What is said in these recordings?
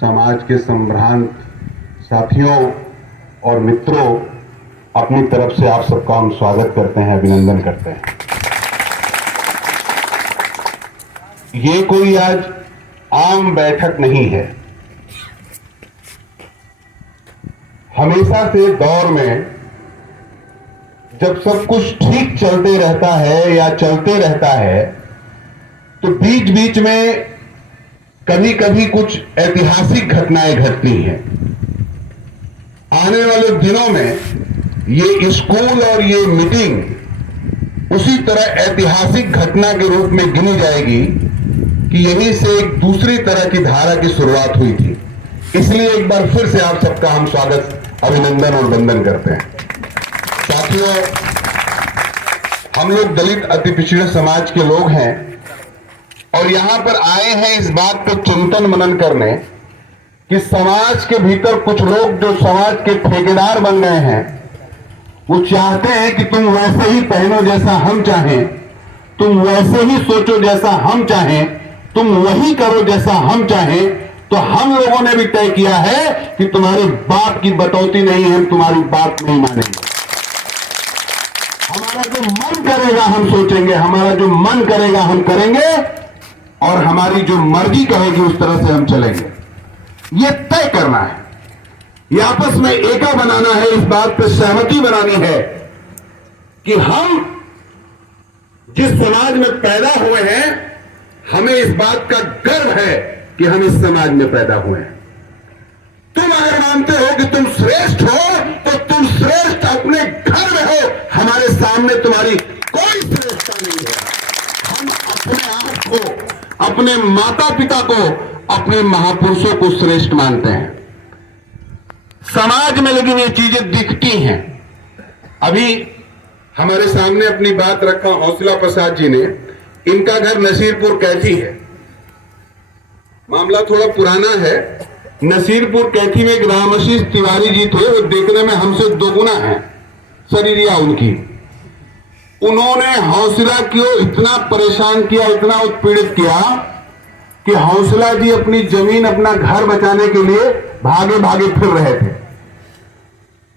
समाज के संभ्रांत साथियों और मित्रों, अपनी तरफ से आप सबका हम स्वागत करते हैं, अभिनंदन करते हैं। ये कोई आज आम बैठक नहीं है। हमेशा से दौर में जब सब कुछ ठीक चलते रहता है या चलते रहता है तो बीच बीच में कभी कभी कुछ ऐतिहासिक घटनाएं घटती हैं। आने वाले दिनों में ये स्कूल और ये मीटिंग उसी तरह ऐतिहासिक घटना के रूप में गिनी जाएगी कि यहीं से एक दूसरी तरह की धारा की शुरुआत हुई थी। इसलिए एक बार फिर से आप सबका हम स्वागत, अभिनंदन और वंदन करते हैं। साथियों, हम लोग दलित अति पिछड़े समाज के लोग हैं और यहां पर आए हैं इस बात पर चिंतन मनन करने कि समाज के भीतर कुछ लोग जो समाज के ठेकेदार बन गए हैं, वो चाहते हैं कि तुम वैसे ही पहनो जैसा हम चाहें, तुम वैसे ही सोचो जैसा हम चाहें, तुम वही करो जैसा हम चाहें। तो हम लोगों ने भी तय किया है कि तुम्हारे बाप की बटौती नहीं, हम तुम्हारी बात नहीं मानेंगे। हमारा जो मन करेगा हम सोचेंगे, हमारा जो मन करेगा हम करेंगे और हमारी जो मर्जी कहेगी उस तरह से हम चलेंगे। ये तय करना है, ये आपस में एका बनाना है, इस बात पर सहमति बनानी है कि हम जिस समाज में पैदा हुए हैं, हमें इस बात का गर्व है कि हम इस समाज में पैदा हुए हैं। तुम अगर मानते हो कि तुम श्रेष्ठ हो तो तुम श्रेष्ठ अपने घर में हो, हमारे सामने तुम्हारी कोई श्रेष्ठता नहीं है। हम अपने आप को, अपने माता पिता को, अपने महापुरुषों को श्रेष्ठ मानते हैं। समाज में लेकिन ये चीजें दिखती हैं। अभी हमारे सामने अपनी बात रखा हौसला प्रसाद जी ने, इनका घर नसीरपुर कैथी है। मामला थोड़ा पुराना है। नसीरपुर कैथी में एक रामाशीष तिवारी जी थे, वो देखने में हमसे दोगुना है शरीरिया उनकी। उन्होंने हौसला को इतना परेशान किया, इतना उत्पीड़ित किया कि हौसला जी अपनी जमीन, अपना घर बचाने के लिए भागे भागे फिर रहे थे।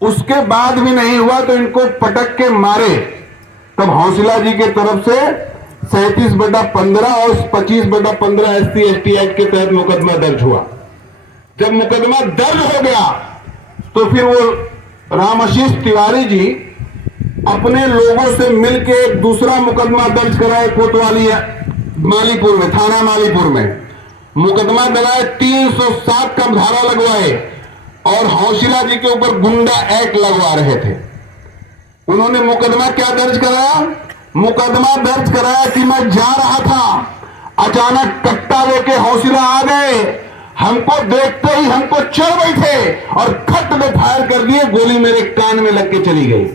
उसके बाद भी नहीं हुआ तो इनको पटक के मारे। तब हौसला जी के तरफ से 37/15 और 25/15 SC/ST एक्ट के तहत मुकदमा दर्ज हुआ। जब मुकदमा दर्ज हो गया तो फिर वो रामाशीष तिवारी जी अपने लोगों से मिलकर एक दूसरा मुकदमा दर्ज कराए कोतवाली मालीपुर में, थाना मालीपुर में मुकदमा दर्ज 307 का धारा लगवाए और हौसला जी के ऊपर गुंडा एक्ट लगवा रहे थे। उन्होंने मुकदमा क्या दर्ज कराया? मुकदमा दर्ज कराया कि मैं जा रहा था, अचानक कट्टा लेके हौसला आ गए, हमको देखते ही हमको चढ़ बैठे और खट में फायर कर दिए, गोली मेरे कान में लग के चली गई।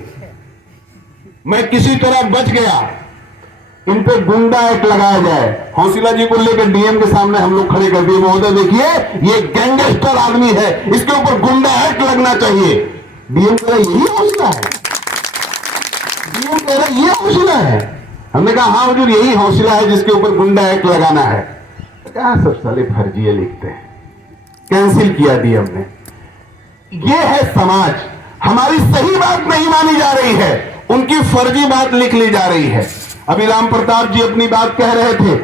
मैं किसी तरह बच गया। इन पे गुंडा एक्ट लगाया जाए। हौसला जी को लेकर डीएम के सामने हम लोग खड़े कर दिए, महोदय देखिए ये गैंगस्टर आदमी है, इसके ऊपर गुंडा एक्ट लगना चाहिए। डीएम कह रहा यही हौसला है, डीएम कह रहा ये हौसला है। हमने कहा हाँ हुजूर यही हौसला है जिसके ऊपर गुंडा एक्ट लगाना है। क्या सब साले फर्जिए लिखते हैं। कैंसिल किया डीएम ने। ये है समाज। हमारी सही बात नहीं मानी जा रही है, उनकी फर्जी बात लिख ली जा रही है। अभी राम प्रताप जी अपनी बात कह रहे थे,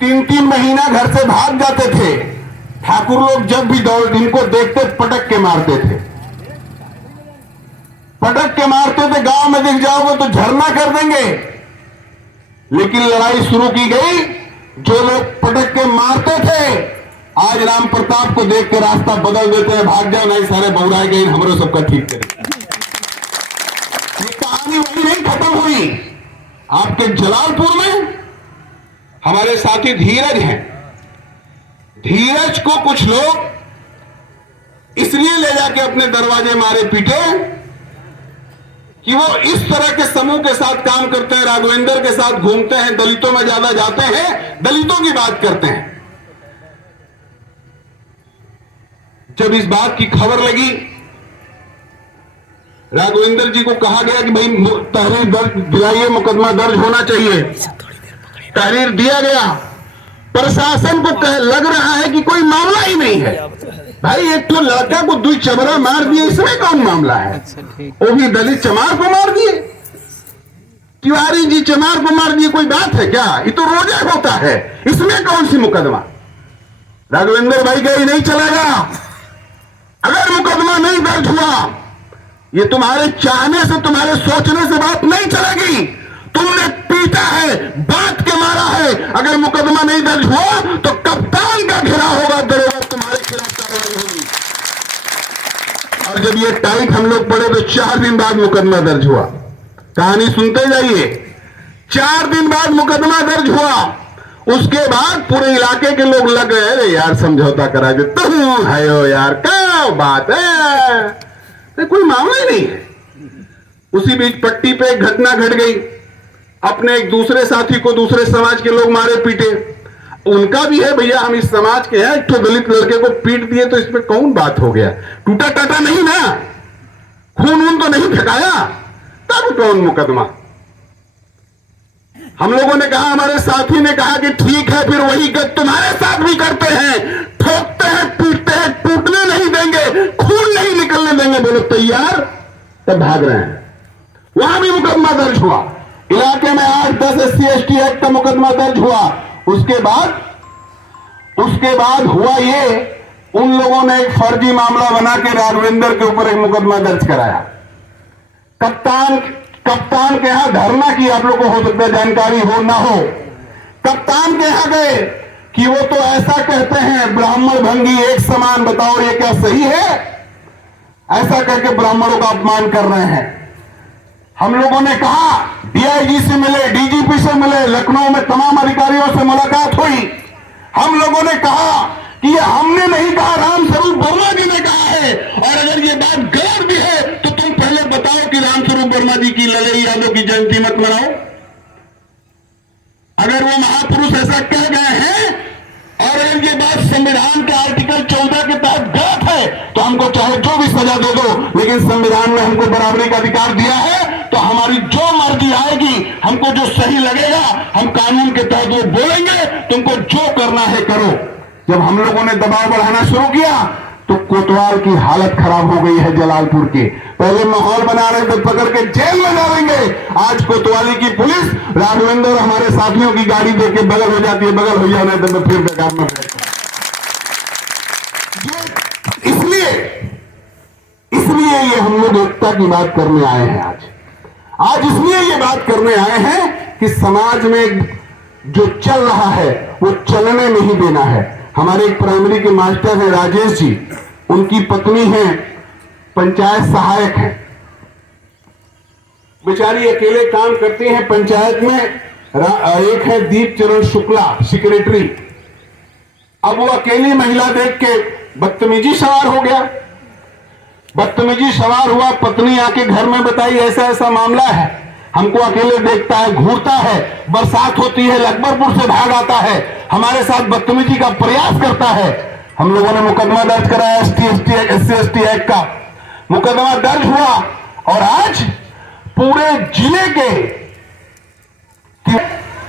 3-3 महीना घर से भाग जाते थे। ठाकुर लोग जब भी दौड़ इनको देखते पटक के मारते थे, पटक के मारते थे। गांव में दिख जाओगे तो झरना कर देंगे। लेकिन लड़ाई शुरू की गई, जो लोग पटक के मारते थे आज राम प्रताप को देख के रास्ता बदल देते हैं, भाग जाओ नहीं सारे बहुराए गए, हमरो सबका ठीक करें। ये कहानी वही नहीं खत्म हुई। आपके जलालपुर में हमारे साथी धीरज हैं। धीरज को कुछ लोग इसलिए ले जाके अपने दरवाजे मारे पीटे कि वो इस तरह के समूह के साथ काम करते हैं, राघवेंद्र के साथ घूमते हैं, दलितों में ज्यादा जाते हैं, दलितों की बात करते हैं। जब इस बात की खबर लगी, राघवेंद्र जी को कहा गया कि भाई तहरीर दर्ज दिलाइए, मुकदमा दर्ज होना चाहिए। तहरीर दिया गया। प्रशासन को लग रहा है कि कोई मामला ही ही नहीं है भाई। एक तो लड़का को 2 चबरा मार दिए, इसमें कौन मामला है? वो भी दलित चमार को मार दिए, तिवारी जी चमार को मार दिए, कोई बात है क्या? ये तो रोजा होता है, इसमें कौन सी मुकदमा? राघवेंद्र भाई का ये नहीं चलेगा। अगर मुकदमा नहीं दर्ज हुआ, ये तुम्हारे चाहने से, तुम्हारे सोचने से बात नहीं चलेगी। तुमने पीटा है, बात के मारा है। अगर मुकदमा नहीं दर्ज हुआ तो कप्तान का घेराव होगा, दरोगा तुम्हारे खिलाफ कार्रवाई होगी। और जब ये टाइट हम लोग पढ़े तो 4 दिन बाद मुकदमा दर्ज हुआ। कहानी सुनते जाइए। 4 दिन बाद मुकदमा दर्ज हुआ। उसके बाद पूरे इलाके के लोग लग गए, अरे यार समझौता करा दे, तुम है हो यार, क्या बात है, तो कोई मामला ही नहीं है। उसी बीच पट्टी पे एक घटना घट गई। अपने एक दूसरे साथी को दूसरे समाज के लोग मारे पीटे। उनका भी है भैया, हम इस समाज के हैं, एक तो दलित लड़के को पीट दिए तो इसमें कौन बात हो गया? टूटा टाटा नहीं ना, खून तो नहीं फेंकाया, तब कौन मुकदमा? हम लोगों ने कहा, हमारे साथी ने कहा कि ठीक है, फिर वही गत तुम्हारे साथ भी करते हैं, ठोकते हैं, पीटते हैं, टूटने नहीं देंगे, खून नहीं निकलने देंगे। बोलो तैयार? तब भाग रहे हैं। वहां भी मुकदमा दर्ज हुआ। इलाके में 8-10 SC/ST एक्ट का मुकदमा दर्ज हुआ। उसके बाद हुआ ये, उन लोगों ने एक फर्जी मामला बना के राघवेंद्र के ऊपर एक मुकदमा दर्ज कराया। कप्तान के यहां धरना की, आप लोग को हो सकता है जानकारी हो ना हो। कप्तान के यहां गए कि वो तो ऐसा कहते हैं, ब्राह्मण भंगी एक समान, बताओ ये क्या सही है? ऐसा करके ब्राह्मणों का अपमान कर रहे हैं। हम लोगों ने कहा DIG से मिले, DGP से मिले, लखनऊ में तमाम अधिकारियों से मुलाकात हुई। हम लोगों ने कहा कि ये हमने नहीं कहा, रामस्वरूप वर्मा जी ने कहा है, और अगर ये बात गलत भी है तो तुम पहले बताओ कि रामस्वरूप वर्मा जी की, ललई यादव की जयंती मत मनाओ। अगर वो महापुरुष ऐसा कह गए हैं और अगर ये बात संविधान के आर्टिकल 14 के तहत गलत है तो हमको चाहे जो भी सजा दे दो, लेकिन संविधान ने हमको बराबरी का अधिकार दिया है, तो हमारी जो मर्जी आएगी, हमको जो सही लगेगा हम कानून के तहत वो बोलेंगे, तुमको जो करना है करो। जब हम लोगों ने दबाव बढ़ाना शुरू किया तो कोतवाल की हालत खराब हो गई है। जलालपुर के पहले माहौल बना रहे थे, पकड़ के जेल में डालेंगे। आज कोतवाली की पुलिस राघवेंद्र और हमारे साथियों की गाड़ी देके बगल हो जाती है, बगल हो जाने तो फिर बेकार में। इसलिए ये हम लोग एकता की बात करने आए हैं आज इसलिए ये बात करने आए हैं कि समाज में जो चल रहा है वो चलने नहीं देना है। हमारे एक प्राइमरी के मास्टर हैं राजेश जी, उनकी पत्नी है पंचायत सहायक है, बेचारी अकेले काम करती हैं पंचायत में। एक है दीप चरण शुक्ला सेक्रेटरी। अब वो अकेली महिला देख के बदतमीजी सवार हो गया। बदतमीजी सवार हुआ, पत्नी आके घर में बताई ऐसा ऐसा मामला है, हमको अकेले देखता है, घूरता है, बरसात होती है अकबरपुर से भाग आता है, हमारे साथ बदतमीजी का प्रयास करता है। हम लोगों ने मुकदमा दर्ज कराया SC/ST एक्ट का। मुकदमा दर्ज हुआ और आज पूरे जिले के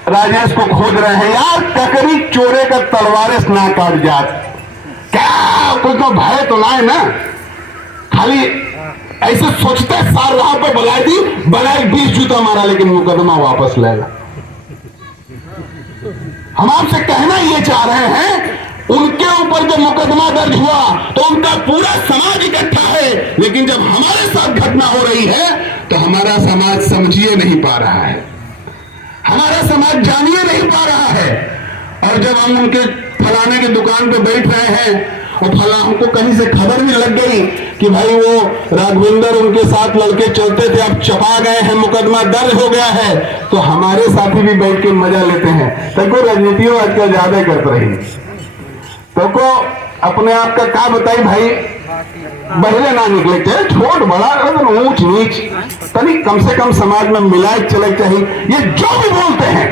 राजेश को खोज रहे हैं। यार ककरी चोरे का तलवारे से ना काट जात, क्या कोई तो भय तो लाए ना, खाली ऐसे सोचते सार राह पे बनाए 20 जूता मारा, लेकिन मुकदमा वापस लेगा। हम आपसे कहना ये चाह रहे हैं, उनके ऊपर जब मुकदमा दर्ज हुआ तो उनका पूरा समाज इकट्ठा है, लेकिन जब हमारे साथ घटना हो रही है तो हमारा समाज समझिए नहीं पा रहा है, हमारा समाज जानिए नहीं पा रहा है। और जब हम उनके फलाने की दुकान पे बैठ रहे हैं और फला हमको कहीं से खबर भी लग गई कि भाई वो राघवेंद्र उनके साथ लड़के चलते थे, अब चपा गए हैं, मुकदमा दर्ज हो गया है, तो हमारे साथी भी बैठ के मजा लेते हैं। तको राजनीतियों आजकल ज्यादा करते रही, तो को अपने आप का क्या बताई भाई, बहरे ना निकले थे, छोट बड़ा ऊंच नीच तनी कम से कम समाज में मिलाए चले चाहिए। ये जो भी बोलते हैं,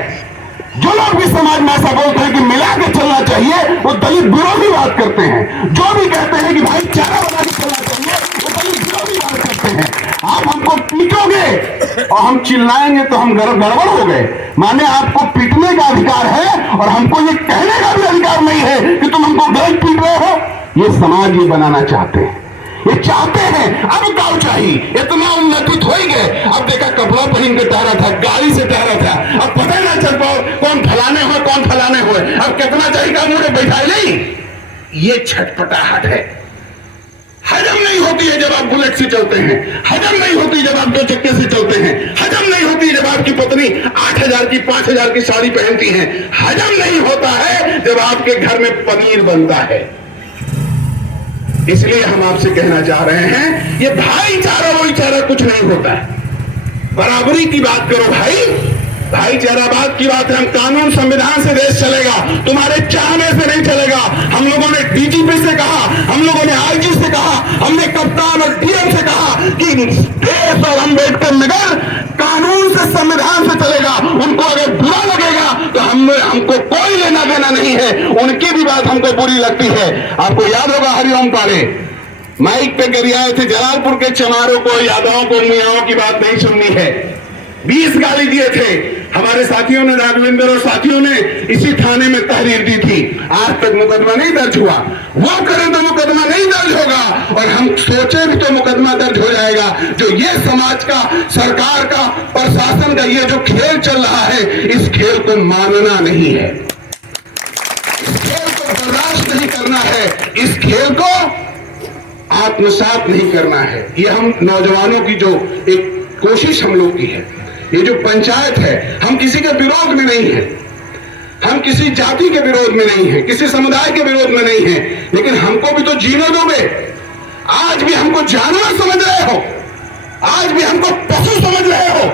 जो लोग भी समाज में ऐसा बोलते हैं कि मिला के चलना चाहिए, वो दलित विरोधी बात करते हैं। जो भी कहते हैं कि भाईचारा बना के चलना चाहिए, वो दलित विरोधी बात करते हैं। आप हमको पीटोगे और हम चिल्लाएंगे तो हम गड़बड़ हो गए। माने आपको पीटने का अधिकार है और हमको ये कहने का भी अधिकार नहीं है कि तुम हमको गलत पीट रहे हो। ये समाज ये बनाना चाहते हैं, ये चाहते हैं। अब गाँव चाहिए, इतना उन्नति हो ही गए। अब देखा कपड़ा पहन के टहरा था, गाड़ी से टहरा था, अब पता ही ना चल पाओ कौन फलाने हो कौन फलाने हो। अब कितना चाहिए मुझे बैठा नहीं। ये छटपटाहट है, हजम नहीं होती है जब आप बुलेट से चलते हैं, हजम नहीं होती जब आप 2 चक्के से चलते हैं, हजम नहीं होती जब आपकी पत्नी 8,000 की 5,000 की साड़ी पहनती है, हजम नहीं होता है जब आपके घर में पनीर बनता है। इसलिए हम आपसे कहना चाह रहे हैं, ये भाईचारा वहीचारा कुछ नहीं होता है। बराबरी की बात करो भाई, भाईचारा बात की बात है। हम कानून संविधान से देश चलेगा, तुम्हारे चाहने से नहीं चलेगा। हम लोगों ने डीजीपी से कहा, हम लोगों ने आईजी से कहा, हमने कप्तान और डीएम से कहा कि देश और अम्बेडकर नगर कानून से संविधान से चलेगा। उनको अगर बुरा लगेगा तो हमको कोई लेना देना नहीं है, उनकी भी बात हमको बुरी लगती है। आपको याद होगा हरिओम पारे माइक पे गरियाए थे, जलालपुर के चमारों को, यादवों को, मियाओं की बात नहीं सुननी है। 20 गाली दिए थे हमारे साथियों ने, राघवेंद्र और साथियों ने इसी थाने में तहरीर दी थी। आज तक मुकदमा नहीं दर्ज हुआ। वो करें तो मुकदमा नहीं दर्ज होगा, और हम सोचे भी तो मुकदमा दर्ज हो जाएगा। जो ये समाज का, सरकार का, प्रशासन का ये जो खेल चल रहा है, इस खेल को मानना नहीं है, इस खेल को बर्दाश्त नहीं करना है, इस खेल को आत्मसात नहीं करना है। ये हम नौजवानों की जो एक कोशिश हम लोग की है, ये जो पंचायत है, हम किसी के विरोध में नहीं है, हम किसी जाति के विरोध में नहीं है, किसी समुदाय के विरोध में नहीं है, लेकिन हमको भी तो जीने दोगे। आज भी हमको जानवर समझ रहे हो, आज भी हमको पशु समझ रहे हो।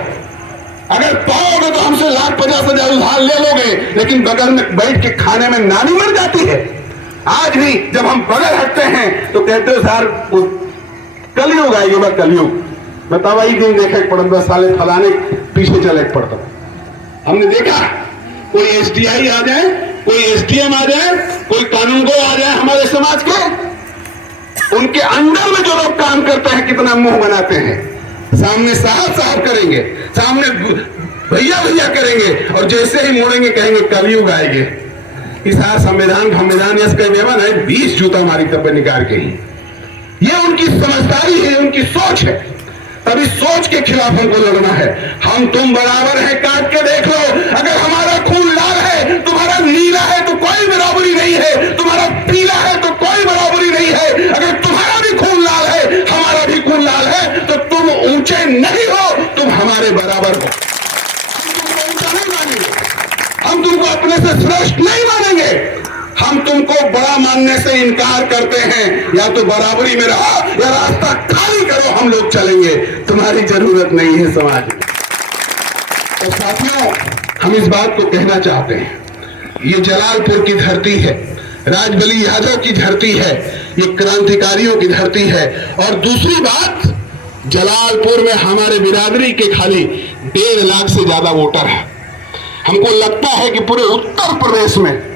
अगर पाओगे तो हमसे 1,50,000 उधार ले लोगे, लेकिन बगल में बैठ के खाने में नानी मर जाती है। आज भी जब हम बगल हटते हैं तो कहते हो सर कलयुग आएगा, कलयुग। बताओ वही दिन देखे पड़ता, साले फलाने पीछे चले पड़ता। हमने देखा कोई एसडीआई आ जाए, कोई एसडीएम आ जाए, कोई कानूनगो आ जाए हमारे समाज के, उनके अंडर में जो लोग काम करते हैं कितना मुंह बनाते हैं। सामने साहब साहब करेंगे, सामने भैया भैया करेंगे, और जैसे ही मोड़ेंगे कहेंगे कलयुग आएंगे। इस संविधान इसका व्यवन है, 20 जूता मारी तब निकाल के ही। ये उनकी समझदारी है, उनकी सोच है। तभी सोच के खिलाफ हमको लड़ना है। हम तुम बराबर है, काट के देख लो। अगर हमारा खून लाल है, तुम्हारा नीला है तो कोई बराबरी नहीं है, तुम्हारा पीला है तो कोई बराबरी नहीं है। अगर तुम्हारा भी खून लाल है, हमारा भी खून लाल है, तो तुम ऊंचे नहीं हो, तुम हमारे बराबर हो। हम तुमको ऊंचा नहीं मानेंगे, हम तुमको अपने से श्रेष्ठ नहीं मानेंगे, हम तुमको बड़ा मानने से इनकार करते हैं। या तो बराबरी में रहो या रास्ता खाली करो, हम लोग चलेंगे, तुम्हारी जरूरत नहीं है समाज में। तो साथियों, हम इस बात को कहना चाहते हैं, ये जलालपुर की धरती है, राजबली यादव की धरती है, ये क्रांतिकारियों की धरती है। और दूसरी बात, जलालपुर में हमारे बिरादरी के खाली 1.5 लाख से ज्यादा वोटर है। हमको लगता है कि पूरे उत्तर प्रदेश में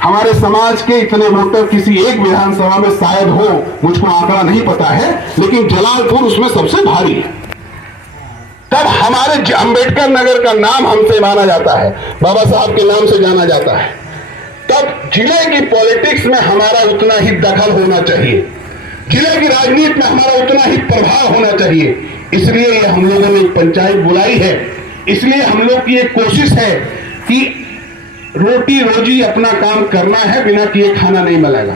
हमारे समाज के इतने वोटर किसी एक विधानसभा में शायद हो, मुझको आंकड़ा नहीं पता है, लेकिन जलालपुर उसमें सबसे भारी है। तब हमारे अम्बेडकर नगर का नाम हमसे माना जाता है, बाबा साहब के नाम से जाना जाता है। तब जिले की पॉलिटिक्स में हमारा उतना ही दखल होना चाहिए, जिले की राजनीति में हमारा उतना ही प्रभाव होना चाहिए। इसलिए ये हम लोगों ने एक पंचायत बुलाई है, इसलिए हम लोग की एक कोशिश है कि रोटी रोजी अपना काम करना है, बिना किए खाना नहीं मिलेगा।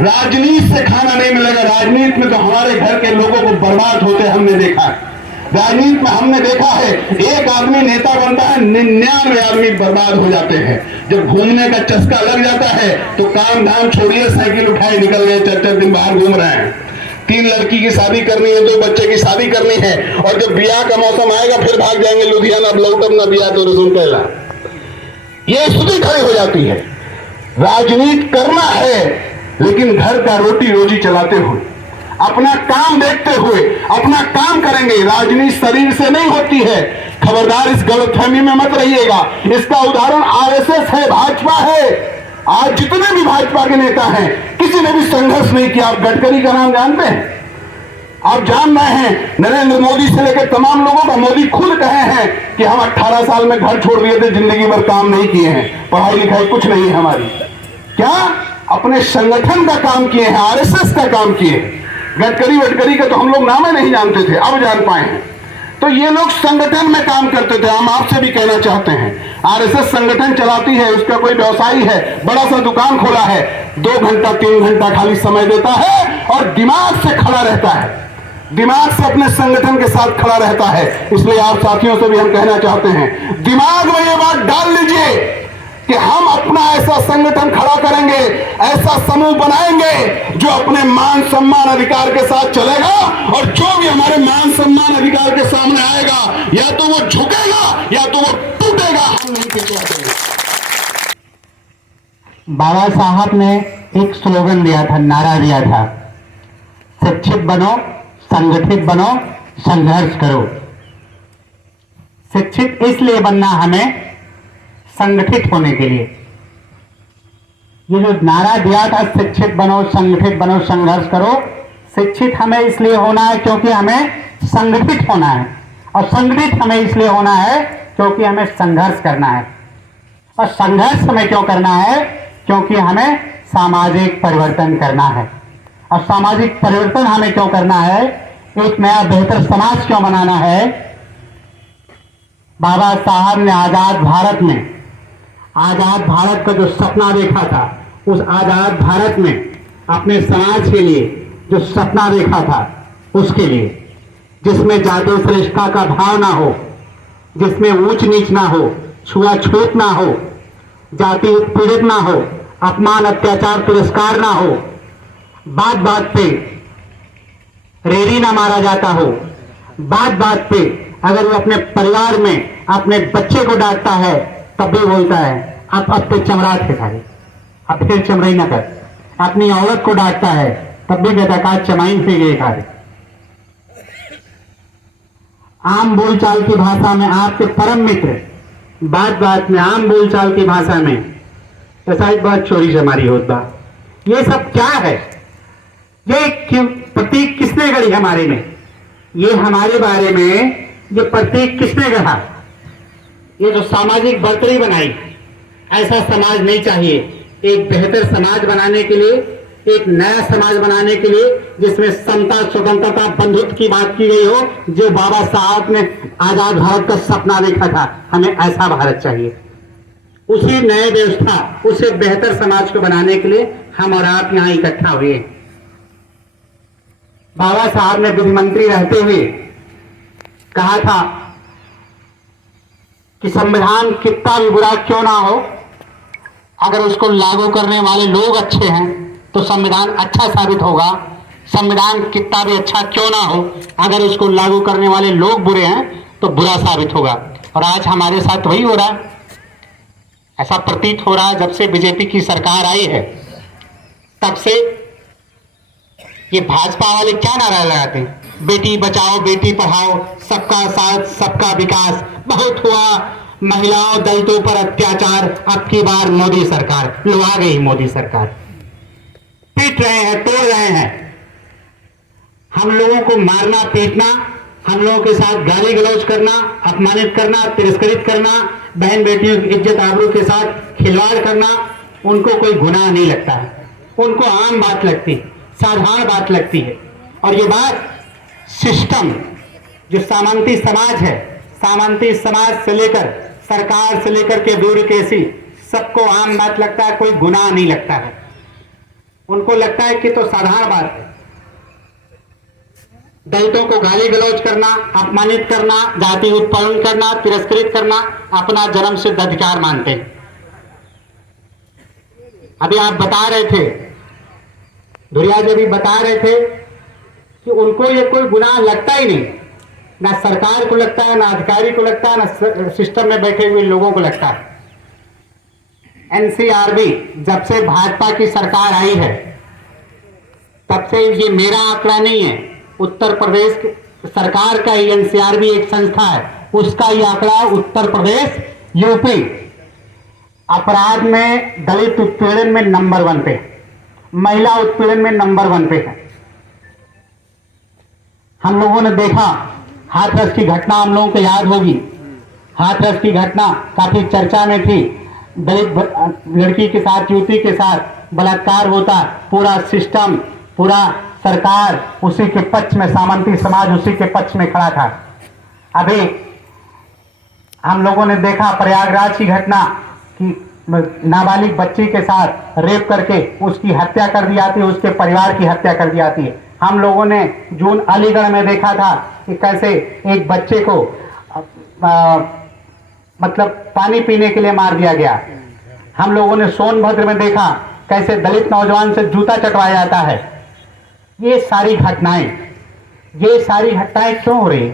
राजनीति से खाना नहीं मिलेगा। राजनीति में तो हमारे घर के लोगों को बर्बाद होते हमने देखा है। राजनीति में हमने देखा है, एक आदमी नेता बनता है, 99 आदमी बर्बाद हो जाते हैं। जब घूमने का चस्का लग जाता है तो काम धाम छोड़िए, साइकिल उठाए निकल गए, 4-4 दिन बाहर घूम रहे हैं। 3 लड़की की शादी करनी है, 2 बच्चे की शादी करनी है, और जब ब्याह का मौसम आएगा फिर भाग जाएंगे लुधियाना, लौटम ना ब्याह तो रसूल पहला। ये स्थिति खड़ी हो जाती है। राजनीति करना है, लेकिन घर का रोटी रोजी चलाते हुए, अपना काम देखते हुए अपना काम करेंगे। राजनीति शरीर से नहीं होती है, खबरदार इस गलतफहमी में मत रहिएगा। इसका उदाहरण आरएसएस है, भाजपा है। आज जितने भी भाजपा के नेता हैं, किसी ने भी संघर्ष नहीं किया। आप गडकरी का नाम जानते हैं? आप जान रहे हैं, नरेंद्र मोदी से लेकर तमाम लोगों का, मोदी खुद कहे हैं कि हम 18 साल में घर छोड़ दिए थे, जिंदगी भर काम नहीं किए हैं, पढ़ाई लिखाई कुछ नहीं है हमारी। क्या अपने संगठन का काम किए हैं, आरएसएस का काम किए हैं। गडकरी का तो हम लोग नाम ही नहीं जानते थे, अब जान पाए हैं। तो ये लोग संगठन में काम करते थे। हम आपसे भी कहना चाहते हैं, आरएसएस संगठन चलाती है, उसका कोई व्यवसायी है, बड़ा सा दुकान खोला है, 2 घंटा 3 घंटा खाली समय देता है और दिमाग से खड़ा रहता है, दिमाग से अपने संगठन के साथ खड़ा रहता है। इसलिए आप साथियों से भी हम कहना चाहते हैं, दिमाग में ये बात डाल लीजिए कि हम अपना ऐसा संगठन खड़ा करेंगे, ऐसा समूह बनाएंगे जो अपने मान सम्मान अधिकार के साथ चलेगा, और जो भी हमारे मान सम्मान अधिकार के सामने आएगा, या तो वो झुकेगा या तो वो टूटेगा, हम नहीं टिकेंगे। बाबा साहब ने एक स्लोगन दिया था, नारा दिया था, शिक्षित बनो, संगठित बनो, संघर्ष करो। शिक्षित इसलिए बनना हमें, संगठित होने के लिए। ये जो नारा दिया था, शिक्षित बनो, संगठित बनो, संघर्ष करो, शिक्षित हमें इसलिए होना है क्योंकि हमें संगठित होना है, और संगठित हमें इसलिए होना है क्योंकि हमें संघर्ष करना है। और संघर्ष हमें क्यों करना है? क्योंकि हमें सामाजिक परिवर्तन करना है। और सामाजिक परिवर्तन हमें क्यों करना है? एक नया बेहतर समाज क्यों बनाना है? बाबा साहब ने आजाद भारत में, आजाद भारत का जो सपना देखा था, उस आजाद भारत में अपने समाज के लिए जो सपना देखा था, उसके लिए, जिसमें जाति श्रेष्ठता का भाव ना हो, जिसमें ऊंच नीच ना हो, छुआछूत ना हो, जाति उत्पीड़ित ना हो, अपमान अत्याचार तिरस्कार ना हो, बात बात पे रेड़ी ना मारा जाता हो, बात बात पे अगर वो अपने परिवार में अपने बच्चे को डांटता है तब भी बोलता है, अब पे चमड़ा थे सारे, अब फिर चमड़ाई न कर। अपनी औरत को डांटता है तब भी कहता का चमाइन से गए खारे। आम बोलचाल की भाषा में आपके परम मित्र, बात बात में आम बोलचाल की भाषा में ऐसा एक बात चोरी से हमारी होता। ये सब क्या है? ये क्यों प्रतीक किसने गढ़ी हमारे में? ये हमारे बारे में ये प्रतीक किसने गढ़ा? ये जो सामाजिक बर्तरी बनाई, ऐसा समाज नहीं चाहिए। एक बेहतर समाज बनाने के लिए, एक नया समाज बनाने के लिए, जिसमें समता, स्वतंत्रता, बंधुत्व की बात की गई हो, जो बाबा साहब ने आजाद भारत का सपना देखा था, हमें ऐसा भारत चाहिए। उसी नए व्यवस्था, उसे बेहतर समाज को बनाने के लिए हम और आप यहां इकट्ठा हुए। बाबा साहब ने विधि मंत्री रहते हुए कहा था कि संविधान कितना भी बुरा क्यों ना हो, अगर उसको लागू करने वाले लोग अच्छे हैं तो संविधान अच्छा साबित होगा। संविधान कितना भी अच्छा क्यों ना हो, अगर उसको लागू करने वाले लोग बुरे हैं तो बुरा साबित होगा। और आज हमारे साथ वही हो रहा है। ऐसा प्रतीत हो रहा है जब से बीजेपी की सरकार आई है, तब से ये भाजपा वाले क्या नारा लगाते हैं, बेटी बचाओ बेटी पढ़ाओ, सबका साथ सबका विकास, बहुत हुआ महिलाओं दलितों पर अत्याचार, अब की बार मोदी सरकार। लो आ गई मोदी सरकार, पीट रहे हैं, तोड़ रहे हैं। हम लोगों को मारना पीटना, हम लोगों के साथ गाली गलौज करना, अपमानित करना, तिरस्कृत करना, बहन बेटियों की इज्जत आबरू के साथ खिलवाड़ करना, उनको कोई गुनाह नहीं लगता है। उनको आम बात लगती है, साधारण बात लगती है। और ये बात सिस्टम, जो सामंती समाज है, सामंती समाज से लेकर सरकार से लेकर के ब्यूरोक्रेसी, सबको आम बात लगता है, कोई गुनाह नहीं लगता है। उनको लगता है कि तो साधारण बात है। दलितों को गाली गलौज करना, अपमानित करना, जाति उत्पीड़न करना, तिरस्कृत करना अपना जन्म सिद्ध अधिकार मानते हैं। अभी आप बता रहे थे, धुरिया जी भी बता रहे थे कि उनको ये कोई गुनाह लगता ही नहीं, ना सरकार को लगता है, ना अधिकारी को लगता है, ना सिस्टम में बैठे हुए लोगों को लगता है। एनसीआरबी जब से भाजपा की सरकार आई है, तब से, ये मेरा आंकड़ा नहीं है, उत्तर प्रदेश सरकार का ही एनसीआरबी एक संस्था है, उसका ये आंकड़ा, उत्तर प्रदेश यूपी अपराध में, दलित उत्पीड़न में नंबर 1 पे, महिला उत्पीड़न में नंबर 1 पे है। हम लोगों ने देखा हाथरस की घटना, हम लोगों को याद होगी। हाथरस की घटना काफी चर्चा में थी, दलित लड़की के साथ, युवती के साथ बलात्कार होता, पूरा सिस्टम, पूरा सरकार उसी के पक्ष में, सामंती समाज उसी के पक्ष में खड़ा था। अभी हम लोगों ने देखा प्रयागराज की घटना कि नाबालिग बच्ची के साथ रेप करके उसकी हत्या कर दी जाती है, उसके परिवार की हत्या कर दी जाती है। हम लोगों ने जून अलीगढ़ में देखा था कि कैसे एक बच्चे को मतलब पानी पीने के लिए मार दिया गया। हम लोगों ने सोनभद्र में देखा कैसे दलित नौजवान से जूता चटवाया जाता है। ये सारी घटनाएं क्यों हो रही?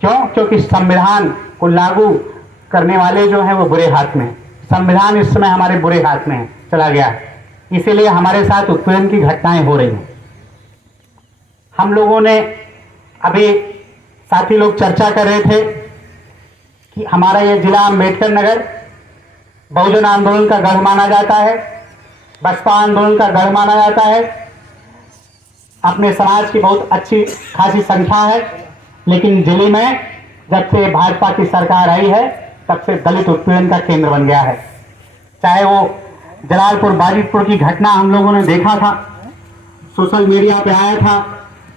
क्यों? क्योंकि संविधान को लागू करने वाले जो हैं वो बुरे हाथ में, संविधान इस समय हमारे बुरे हाथ में चला गया, इसीलिए हमारे साथ उत्पीड़न की घटनाएं हो रही हैं। हम लोगों ने अभी साथी लोग चर्चा कर रहे थे कि हमारा ये जिला अम्बेडकर नगर बहुजन आंदोलन का गढ़ माना जाता है, बसपा आंदोलन का गढ़ माना जाता है, अपने समाज की बहुत अच्छी खासी संख्या है, लेकिन जिले में जब से भाजपा की सरकार आई है तब से दलित उत्पीड़न का केंद्र बन गया है। चाहे वो जलालपुर बाजितपुर की घटना हम लोगों ने देखा था, सोशल मीडिया पे आया था,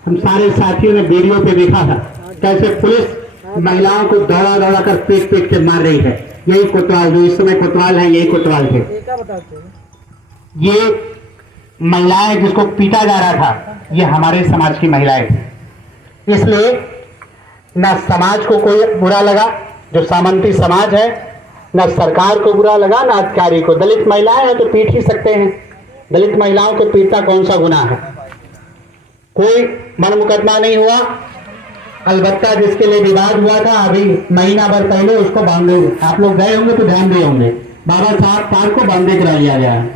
हम सारे साथियों ने वीडियो पे देखा था कैसे पुलिस महिलाओं को दौड़ा दौड़ा कर पीट पीट के मार रही है। यही कोतवाल, जो इस समय कोतवाल है, यही कोतवाल थे। ये महिलाएं जिसको पीटा जा रहा था, ये हमारे समाज की महिलाएं थी। इसलिए न समाज को कोई बुरा लगा, जो सामंती समाज है, न सरकार को बुरा लगा, न अधिकारी को। दलित महिलाएं हैं तो पीट ही सकते हैं, दलित महिलाओं को पीटना कौन सा गुनाह है? कोई मन मुकदमा नहीं हुआ। अलबत्ता जिसके लिए विवाद हुआ था अभी महीना भर पहले, उसको बांधे, आप लोग गए होंगे तो ध्यान दिए होंगे, बाबा साहब पार्क को बांधे करा लिया गया है।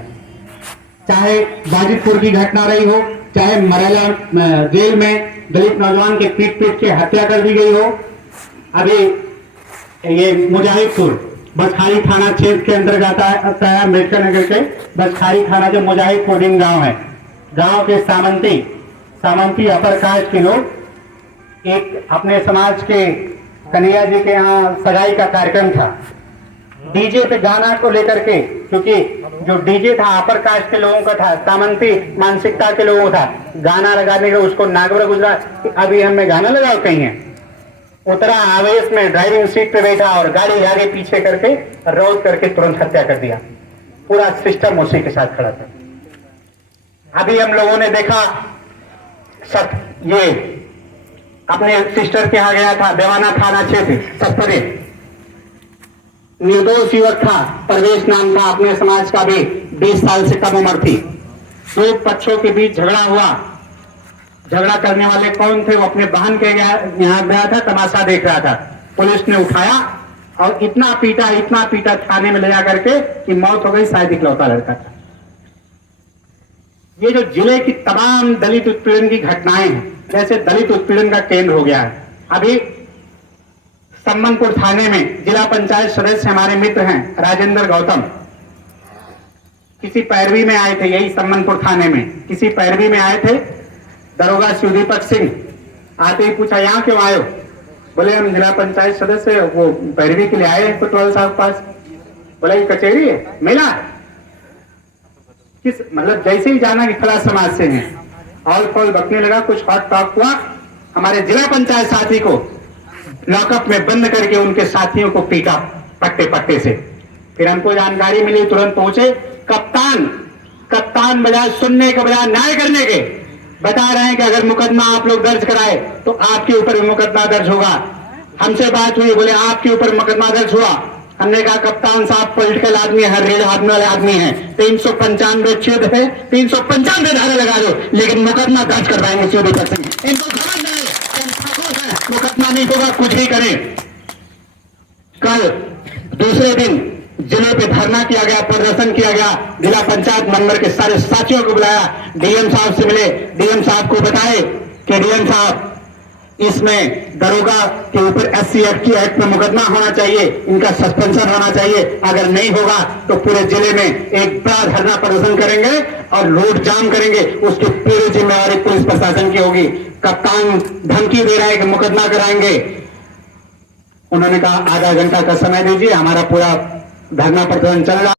चाहे बाजितपुर की घटना रही हो, चाहे मरेला जेल में दलित नौजवान के पीट पीट के हत्या कर दी गई हो, अभी ये मुजाहिदपुर बसखारी थाना क्षेत्र के अंतर्गत आता है, अम्बेडकर नगर के बसखारी थाना जो मुजाहिदपुर गांव है, गांव के सामंती अपर कास्ट के लोग, एक अपने समाज के कन्हैया जी के यहाँ सगाई का कार्यक्रम था, डीजे पे गाना को लेकर के, क्योंकि जो डीजे था अपर कास्ट के लोगों का था, सामंती मानसिकता के लोगों का था, गाना लगाने का उसको नागवर गुजरा कि अभी हमें गाना लगाओ कहीं है। उतरा आवेश में, ड्राइविंग सीट पे बैठा और गाड़ी आगे पीछे करके रोक करके तुरंत हत्या कर दिया। पूरा सिस्टम उसी के साथ खड़ा था। अभी हम लोगों ने देखा सब, ये अपने सिस्टर के यहाँ गया था, देवाना थाना क्षेत्र सतपुरे, निर्दोष युवक था, परवेश नाम था, अपने समाज का भी 20 साल से कम उम्र थी। दो पक्षों के बीच झगड़ा हुआ। झगड़ा करने वाले कौन थे? वो अपने बहन के यहाँ गया था, तमाशा देख रहा था। पुलिस ने उठाया और इतना पीटा थाने में ले जा करके कि मौत हो गई। शायद इकलौता लड़का था। ये जो जिले की तमाम दलित उत्पीड़न की घटनाएं हैं, जैसे दलित उत्पीड़न का केंद्र हो गया है। अभी सम्मनपुर थाने में जिला पंचायत सदस्य हमारे मित्र हैं राजेंद्र गौतम, किसी पैरवी में आए थे, यही सम्मनपुर थाने में किसी पैरवी में आए थे। दरोगा शिवदीपक सिंह आते ही पूछा, यहाँ क्यों आए हो? बोले हम जिला पंचायत सदस्य वो पैरवी के लिए आए हैं कोतवाल साहब पास। बोला ये कचहरी है? मिला किस, मतलब जैसे ही जाना कि फला समाज से हैं, ऑल फॉल बकने लगा। कुछ हॉट टॉक हुआ, हमारे जिला पंचायत साथी को लॉकअप में बंद करके उनके साथियों को पीटा पट्टे से। फिर हमको जानकारी मिली, तुरंत पहुंचे। कप्तान बजाय सुनने के बजाय न्याय करने के बता रहे हैं कि अगर मुकदमा आप लोग दर्ज कराए तो आपके ऊपर भी मुकदमा दर्ज होगा। हमसे बात हुई, बोले आपके ऊपर मुकदमा दर्ज हुआ। हमने कहा कप्तान साहब पॉलिटिकल आदमी है, रेड हाथ वाले आदमी है, 395 छेद है, 395 धारा लगा दो, लेकिन मुकदमा दर्ज करवाएंगे 24%। इनको समझ नहीं, मुकदमा नहीं होगा, कुछ ही करें। कल दूसरे दिन जिले पे धरना किया गया, प्रदर्शन किया गया। जिला पंचायत मेंबर के सारे साथियों को बुलाया, डीएम साहब से मिले। डीएम साहब को बताए कि डीएम साहब इसमें दरोगा के ऊपर SC एक्ट में मुकदमा होना चाहिए, इनका सस्पेंशन होना चाहिए। अगर नहीं होगा तो पूरे जिले में एक बड़ा धरना प्रदर्शन करेंगे और रोड जाम करेंगे। उसकी पूरी जिम्मेवारी पुलिस प्रशासन की होगी। कप्तान धमकी दे रहा है कि मुकदमा कराएंगे। उन्होंने कहा आधा घंटा का समय दीजिए, हमारा पूरा धरना प्रदर्शन चल रहा